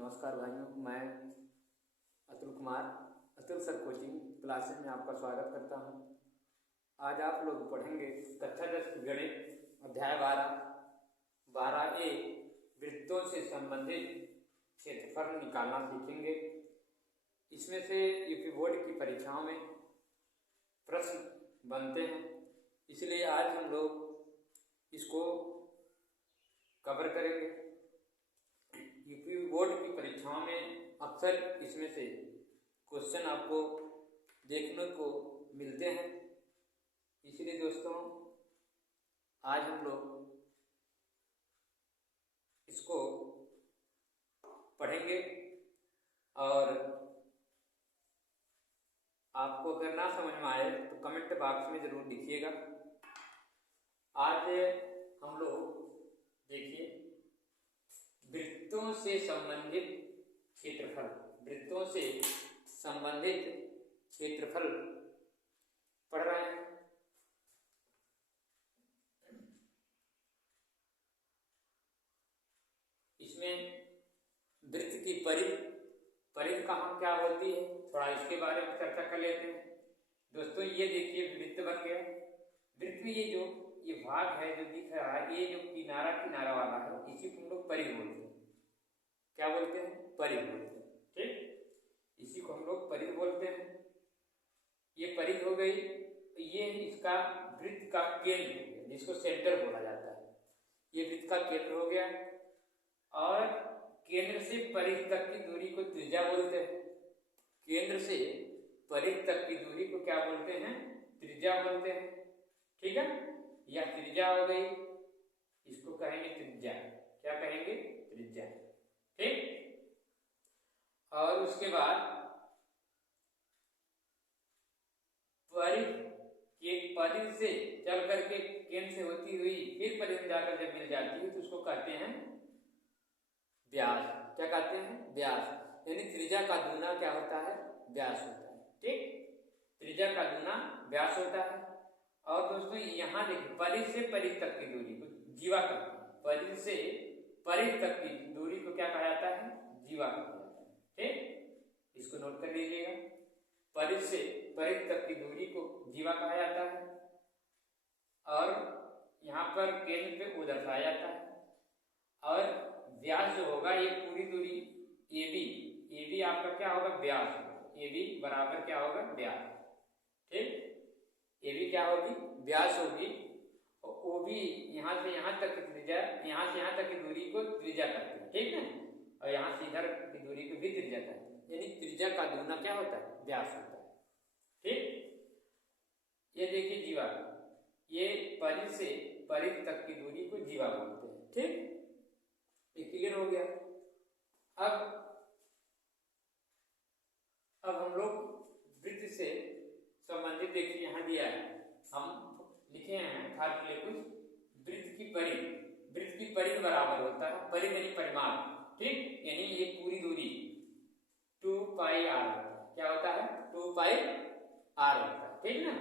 नमस्कार भाइयों, मैं Atul Kumar Atul sir coaching classes में आपका स्वागत करता हूं। आज आप लोग पढ़ेंगे कक्षा 10 गणित अध्याय 12A वृत्तों से संबंधित क्षेत्रफल निकालना सीखेंगे। इसमें से यूपी बोर्ड की परीक्षाओं में प्रश्न बनते हैं, इसलिए आज हम लोग इसको कवर करेंगे। यूपी बोर्ड की परीक्षाओं में अक्सर इसमें से क्वेश्चन आपको देखने को मिलते हैं, इसलिए दोस्तों आज हम लोग इसको पढ़ेंगे। और आपको अगर ना समझ में आए तो कमेंट बॉक्स में ज़रूर लिखिएगा। आज हम लोग देखिए वृत्तों से संबंधित क्षेत्रफल, वृत्तों से संबंधित क्षेत्रफल पढ़ रहे हैं। इसमें वृत्त की परिधि कहाँ क्या होती है, थोड़ा इसके बारे में चर्चा कर लेते हैं। दोस्तों ये देखिए वृत्त बन गया। वृत्त में ये भाग है जो दिख रहा है, ये जो किनारा वाला है, इसी को हम लोग परिधि बोलते हैं। क्या बोलते हैं? परिधि बोलते हैं। ठीक, इसी को हम लोग परिधि बोलते हैं। ये परिधि हो गई, ये इसका वृत्त का केंद्र हो गया, जिसको सेंटर बोला जाता है। ये वृत्त का केंद्र हो गया और केंद्र से परिधि तक की दूरी को त्रिज्या बोलते हैं। केंद्र से परिधि तक की दूरी को क्या बोलते हैं? त्रिज्या बोलते हैं। ठीक है, या त्रिज्या हो गई, इसको कहेंगे त्रिज्या। क्या कहेंगे? त्रिज्या। ठीक, और उसके बाद परिधि से चल करके केंद्र से होती हुई फिर परिधि में जाकर जब मिल जाती है तो उसको कहते हैं व्यास। क्या कहते हैं? व्यास। यानी त्रिज्या का दूना क्या होता है? व्यास होता है। ठीक, त्रिज्या का दूना व्यास होता है। और दोस्तों यहाँ देखिए परिधि से परिधि तक की दूरी को जीवा कहते हैं। परिधि से परिधि तक की दूरी को क्या कहा जाता है? जीवा कहा जाता है। ठीक, इसको नोट कर लीजिएगा। परिधि से परिधि तक की दूरी को जीवा कहा जाता है और यहाँ पर केंद्र पे वो दर्शाया जाता है। और व्यास जो होगा, ये पूरी दूरी AB आपका क्या होगा? व्यास होगा। AB बराबर क्या होगा? व्यास। ठीक, AB क्या होगी? व्यास होगी। और OB यहाँ से यहाँ तक की त्रिज्या, यहाँ से यहाँ तक की दूरी को त्रिज्या कहते हैं। ठीक है, और यहाँ से इधर की दूरी को भी त्रिज्या कहते हैं। यानी त्रिज्या का दूना क्या होता है? व्यास होता है। ठीक, ये देखिए जीवा, ये परिधि से परिधि तक की दूरी को जीवा बोलते हैं। ठीक, ये क्लियर हो गया। अब हम लोग वृत्त से संबंधित देखिए, यहाँ दिया है, हम लिखे हैं फार्मूले कुछ। वृत्त की परिधि बराबर होता है, परिधि यानी परिमाण। ठीक, यानी ये पूरी दूरी 2πr क्या होता है? 2πr होता है। ठीक ना,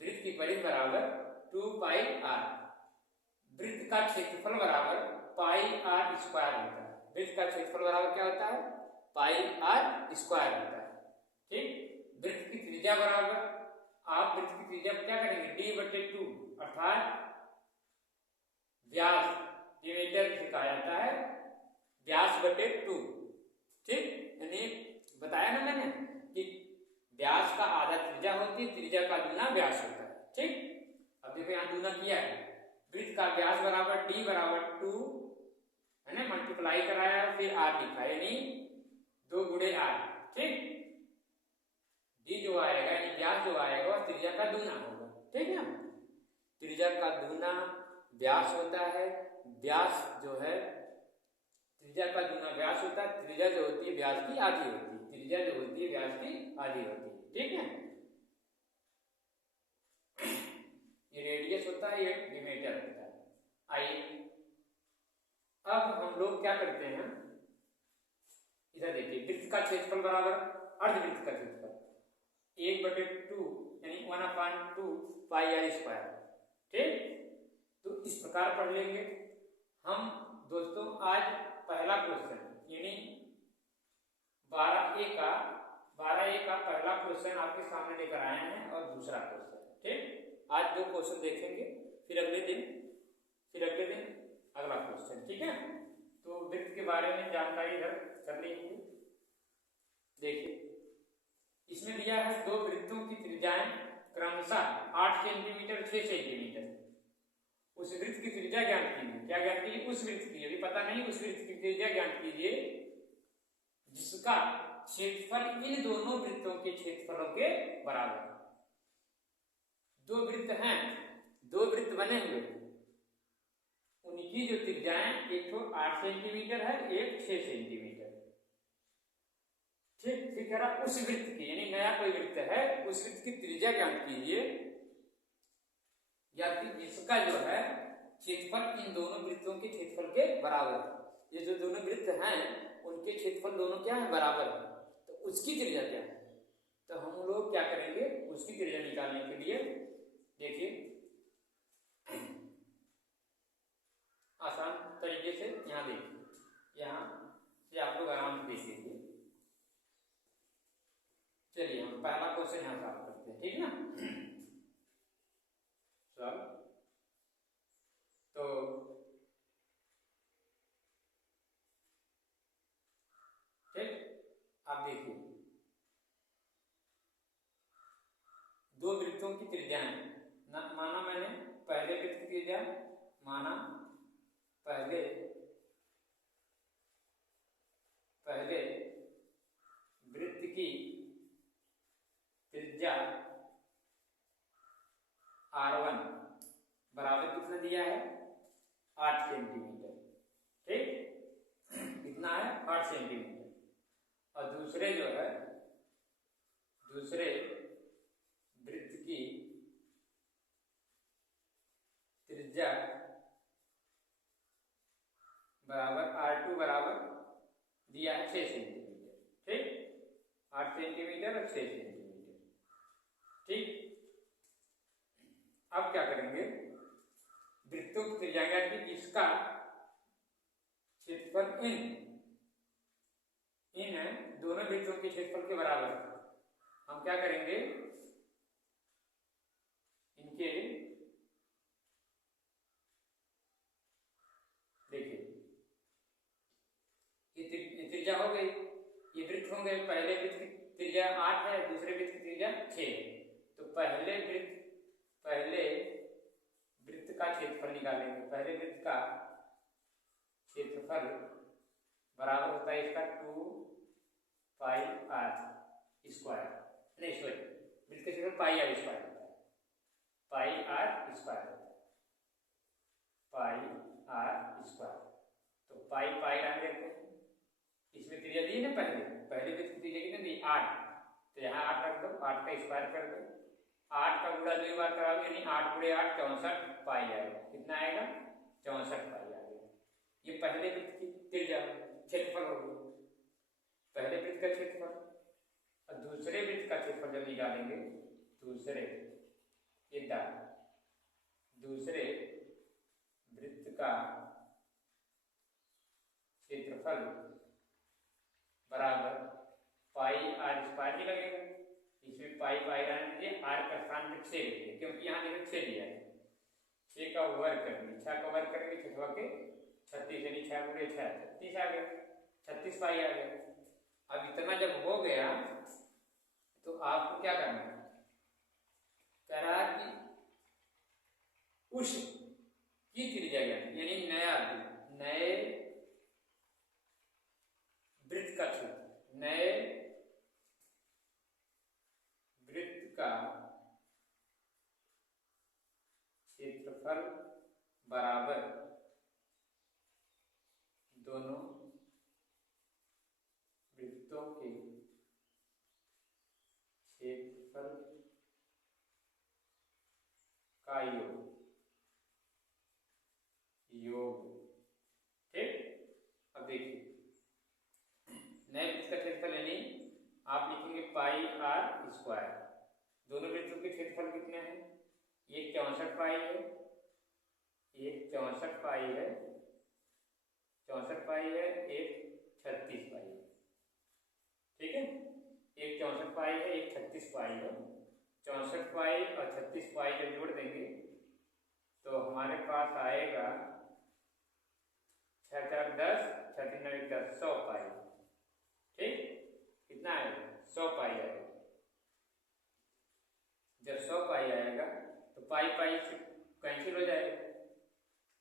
वृत्त की परिधि बराबर 2πr। वृत्त का क्षेत्रफल बराबर πr स्क्वायर होता है। वृत्त का क्षेत्रफल बराबर क्या होता है? πr स्क्वायर होता है। ठीक, वृत्त की त्रिज्या बराबर, आप वृत्त की त्रिज्या क्या करेंगे? d/2 अर्थात व्यास, डिमीटर लिखा जाता है व्यास/2। ठीक, यानी बताया ना मैंने कि व्यास का आधा त्रिज्या होती है, त्रिज्या का दूना व्यास होता है। ठीक, अब देखो यहाँ दूना किया है। वृत्त का व्यास बराबर d/2 है ना, मल्टीप्लाई कराया फिर r लिखा, यानी 2 × r। ठीक, d जो आएगा यानी व्यास जो आएगा वह त्रिज्या का दूना होगा। ठीक है, त्रिज्या का दूना व्यास होता है। व्यास जो है, त्रिज्या का दूना व्यास होता है। त्रिज्या जो होती है व्यास की आधी होती है। त्रिज्या जो होती है व्यास की आधी होती है। ठीक है, ये रेडियस होता है, ये डिमीटर होता है। आइए अब हम लोग क्या करते हैं, इधर देखिए वृत्त का क्षेत्रफल बराबर अर्धवृत्त का क्षेत्रफल 1/2 यानी 1/2πr²। ठीक, तो इस प्रकार पढ़ लेंगे हम। दोस्तों आज पहला क्वेश्चन यानी 12A का पहला क्वेश्चन आपके सामने लेकर आए हैं और दूसरा क्वेश्चन। ठीक, आज 2 क्वेश्चन देखेंगे, फिर अगले दिन अगला क्वेश्चन। ठीक है, तो वृत्त के बारे में जानकारी इधर कर लेंगे। देखिए, इसमें दिया है 2 वृत्तों की त्रिज्याएं क्रमशः 8 सेंटीमीटर 6 सेंटीमीटर। उस वृत्त की त्रिज्या ज्ञात कीजिए। क्या ज्ञात कीजिए? उस वृत्त की, अभी पता नहीं, उस वृत्त की त्रिज्या ज्ञात कीजिए जिसका क्षेत्रफल इन दोनों वृत्तों के क्षेत्रफलों के बराबर। 2 वृत्त हैं, 2 वृत्त बने हुए, उनकी जो त्रिज्याएं, एक तो 8 सेंटीमीटर है, एक 6 सेंटीमीटर। ठीक, फिर कह रहा उस वृत्त की, यानी नया कोई वृत्त है, उस वृत्त की त्रिज्या ज्ञात कीजिए या जिसका जो है क्षेत्रफल इन दोनों वृत्तों के क्षेत्रफल के बराबर। ये जो दोनों वृत्त हैं उनके क्षेत्रफल दोनों क्या है? बराबर है। तो उसकी त्रिज्या क्या है? तो हम लोग क्या करेंगे, उसकी त्रिज्या निकालने के लिए देखिए आसान तरीके से यहाँ देखिए, यहाँ से आप लोग आराम से देख लीजिए। चलिए हम पहला क्वेश्चन यहाँ सॉल्व करते हैं। ठीक ना, तो ठीक, आप देखिए 2 वृत्तों की त्रिज्याएं माना मैंने, पहले वृत्त की त्रिज्या माना, पहले वृत्त की त्रिज्या R1 बराबर कितना दिया है? 8 सेंटीमीटर। ठीक, कितना है? 8 सेंटीमीटर। और दूसरे जो है, दूसरे वृत्त की त्रिज्या बराबर R2 बराबर दिया है 6 सेंटीमीटर। ठीक, 8 सेंटीमीटर और 6 सेंटीमीटर। ठीक, अब क्या करेंगे, वृत्तों की त्रिज्या ज्ञात की जिसका क्षेत्रफल इन दोनों वृत्तों के क्षेत्रफल के बराबर। हम क्या करेंगे, इनके देखिए ये त्रिज्या हो गई, ये वृत्त होंगे। पहले वृत्त की त्रिज्या 8 है, दूसरे वृत्त की त्रिज्या 6 है। तो पहले वृत्त का क्षेत्रफल निकालेंगे। पहले वृत्त का क्षेत्रफल बराबर होता है इसका 2 पाई r स्क्वायर, नहीं सॉरी, वृत्त का क्षेत्रफल पाई r स्क्वायर होता है, पाई r स्क्वायर होता है, पाई r स्क्वायर। तो पाई r देखते हैं, इसमें त्रिज्या दी है ना, पहले वृत्त की त्रिज्या कितनी दी? 8। तो यहाँ 8 रख दो, 8 का स्क्वायर कर दो, 8 का गुणा 2 बार कराओ, यानी 8 गुणे 8 64 पाई आएगा। कितना आएगा? 64 पाई आएगा। ये पहले वृत्त की त्रिज्या क्षेत्रफल हो गया, पहले वृत्त का क्षेत्रफल। और दूसरे वृत्त का क्षेत्रफल जब निकालेंगे, दूसरे वृत्त का क्षेत्रफल बराबर पाई r स्क्वायर ही लगेगा। इसमें पाई रहने दीजिए, r का स्थान 6 लिखिए, क्योंकि यहाँ देखो 6 दिया है। 6 का वर्ग करेंगे, 6 का वर्ग करेंगे 6 के 36, यानी 6 गुणे 6 36 आ गया, 36 पाई आ गया। अब इतना जब हो गया तो आपको क्या करना है, कह रहा है कि उस की त्रिज्या यानी नए वृत्त का क्षेत्र, नए वृत्त का क्षेत्रफल बराबर दोनों वृत्तों के क्षेत्रफल का योग। ठीक, अब देखिए नए वृत्त का क्षेत्रफल यानी आप लिखेंगे पाई r स्क्वायर। दोनों वृत्तों के क्षेत्रफल कितने हैं? एक 64 पाई है, एक 64 पाई है, 64 पाई है, एक 36 पाई है। ठीक है, एक 64 पाई है, एक 36 पाई है। 64 पाई और 36 पाई जब जोड़ देंगे तो हमारे पास आएगा 6 4 10, 6 3 9 10, 100 पाई। ठीक, कितना आएगा? 100 पाई आएगा। जब 100 पाई आएगा तो पाई पाई से कैंसिल हो जाएगा।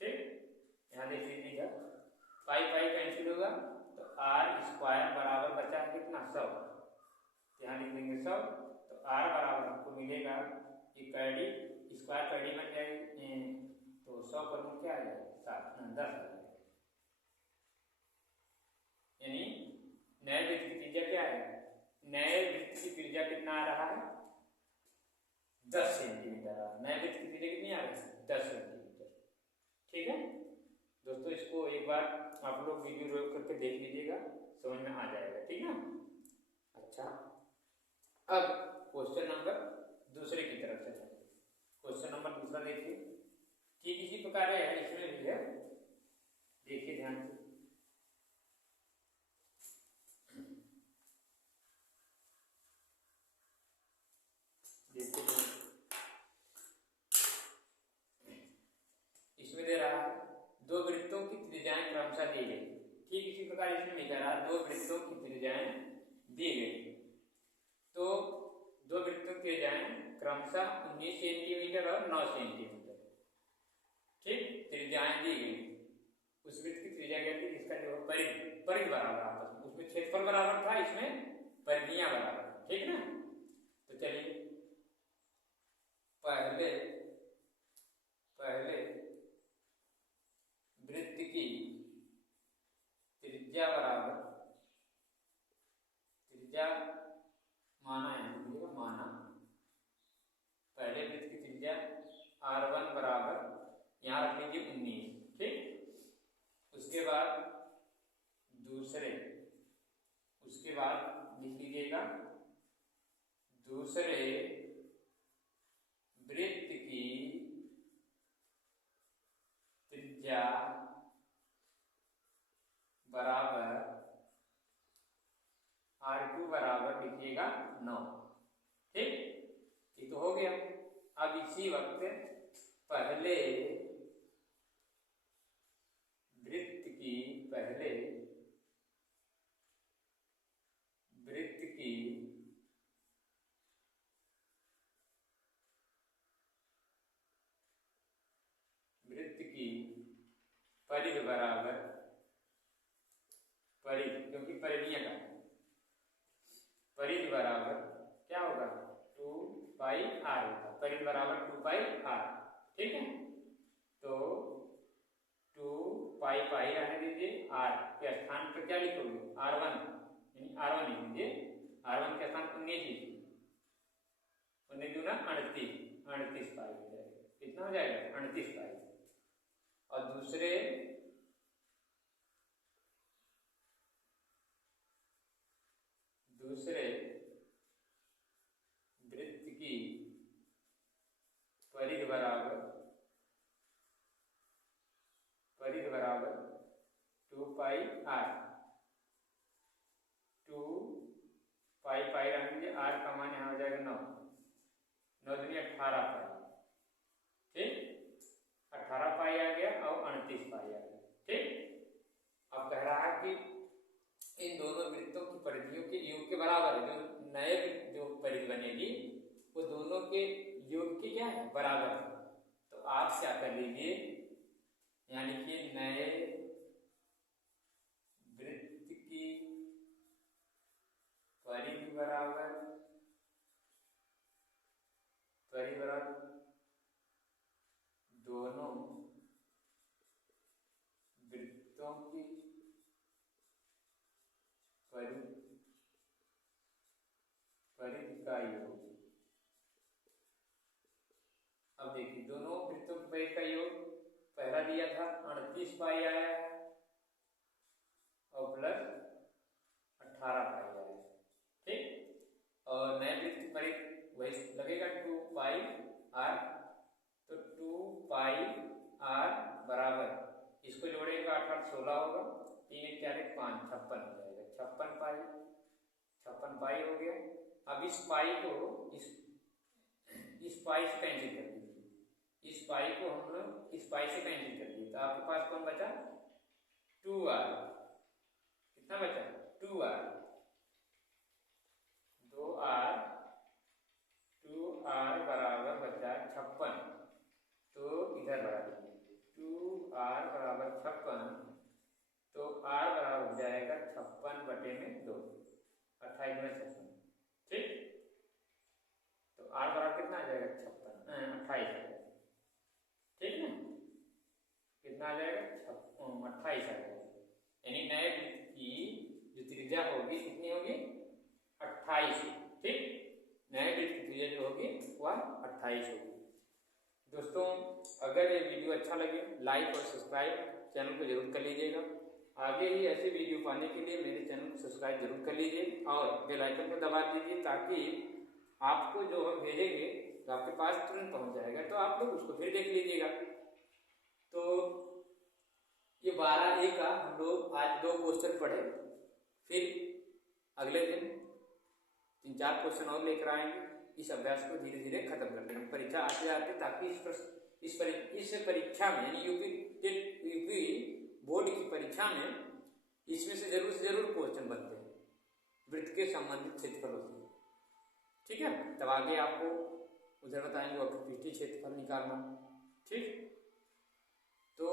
ठीक, यहाँ देख लीजिएगा, पाई पाई कैंसिल होगा तो आर स्क्वायर बराबर बचा है कितना? 100। यहाँ लिख देंगे 100, तो आर बराबर हमको मिलेगा कि कैडी स्क्वायर कैडी बन जाएगी, तो 100 पर क्या आ जाएगा? 10 आ जाएगा। यानी नए वृत्त की त्रिज्या क्या है? नए वृत्त की त्रिज्या कितना आ रहा है? 10 सेंटीमीटर। नए वृत्त की त्रिज्या कितनी आ रही है? 10 सेंटीमीटर। ठीक है दोस्तों, इसको एक बार आप लोग वीडियो रोक करके देख लीजिएगा, समझ में आ जाएगा। ठीक है, अच्छा अब क्वेश्चन नंबर दूसरे की तरफ से चलिए। क्वेश्चन नंबर दूसरा देखिए, ठीक इसी प्रकार है, इसमें भी है, देखिए ध्यान से। इसमें दे रहा है दो वृत्तों की त्रिज्याएं क्रमशः दी गई। ठीक इसी प्रकार इसमें भी दे रहा है दो वृत्तों की त्रिज्याएं दी गई। तो दो वृत्तों की त्रिज्याएं क्रमशः 19 सेंटीमीटर और 9 सेंटीमीटर। ठीक, त्रिज्याएं दी गई। उस वृत्त की त्रिज्या क्या थी? इसका जो परिधि बराबर आपस में, उसमें क्षेत्रफल बराबर था, इसमें परिधियां बराबर। ठीक ना, तो चलिए पहले वृत्त की त्रिज्या बराबर, त्रिज्या माना है, माना पहले वृत्त की त्रिज्या r1 बराबर यहाँ रख लीजिए 19। ठीक, उसके बाद लिख लीजिएगा दूसरे वृत्त की त्रिज्या बराबर r2 बराबर लिखिएगा 9। ठीक, ये तो हो गया। अब इसी वक्त पहले वृत्त की परिधि बराबर, परिधि क्योंकि परिधियां का परिधि बराबर क्या होगा? 2 पाई r होगा। परिधि बराबर 2 पाई r। ठीक है, तो 2 पाई पाई रहने दीजिए, r के स्थान पर क्या लिखोगे? r1, यानी r1 लिख दीजिए। r1 के स्थान 19 लिखिए, 19 दूना 38 पाई हो जाएगा। कितना हो जाएगा? 38 पाई। और दूसरे वृत्त की परिधि बराबर 2 पाई r। 2 पाई पाई रखेंगे, r का मान यहाँ हो जाएगा 9, 9 दूनी 18 पाई। ठीक, 18 पाई आ गया और 38 पाई आ गया। ठीक, अब कह रहा है कि इन दोनों वृत्तों की परिधियों के योग के बराबर है। जो नए जो परिधि बनेगी वो दोनों के योग के क्या है? बराबर है। तो आप क्या कर लीजिए, यानी कि नए वृत्त की परिधि बराबर दोनों वृत्तों की परिधि का योग। अब देखिए दोनों वृत्तों की परिधि का योग पहला दिया था 38 पाई आया है और प्लस 18 पाई आया है। ठीक, और नए वृत्त की परिधि वही लगेगा 2 पाई r। तो 2 पाई r बराबर, इसको जोड़ेगा 8 8 16 होगा, 3 1 4 1 5 56 हो जाएगा। 56 पाई 56 पाई हो गया। अब इस पाई को इस पाई से कैंसिल कर दीजिए, इस पाई को हम लोग इस पाई से कैंसिल कर दिए, तो आपके पास कौन बचा 2r। कितना बचा 2r, 2r बराबर बचा 56। तो इधर बढ़ा दीजिए 2r बराबर 56, तो r बराबर हो जाएगा 56/2, 28 में 56। ठीक, तो r बराबर कितना आ जाएगा 28 आ जाएगा। ठीक है, कितना आ जाएगा 28 आ जाएगा। यानी नए वृत्त की जो त्रिज्या होगी कितनी होगी 28। ठीक, नए वृत्त की त्रिज्या जो होगी वह 28 होगी। दोस्तों अगर ये वीडियो अच्छा लगे लाइक और सब्सक्राइब चैनल को जरूर कर लीजिएगा। आगे ही ऐसे वीडियो पाने के लिए मेरे चैनल को सब्सक्राइब जरूर कर लीजिए और बेल आइकन को दबा दीजिए, ताकि आपको जो हम भेजेंगे तो आपके पास तुरंत पहुंच जाएगा, तो आप लोग उसको फिर देख लीजिएगा। तो ये 12A का हम लोग आज 2 क्वेश्चन पढ़े, फिर अगले दिन 3-4 क्वेश्चन और लेकर आएंगे। इस अभ्यास को धीरे धीरे खत्म कर लेंगे परीक्षा आते आते, ताकि इस परीक्षा में यानी यूपी बोर्ड की परीक्षा में इसमें से जरूर क्वेश्चन बनते हैं वृत्त के संबंधित क्षेत्रफलों से। ठीक है, तब आगे आपको उधर बताएंगे और पृष्ठीय क्षेत्रफल निकालना। ठीक, तो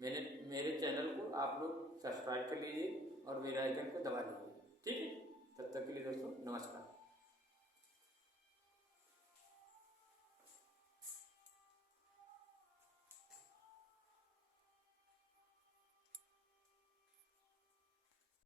मेरे चैनल को आप लोग सब्सक्राइब कर लीजिए और बेल आइकन को दबा लीजिए। ठीक है, तब तक के लिए दोस्तों नमस्कार।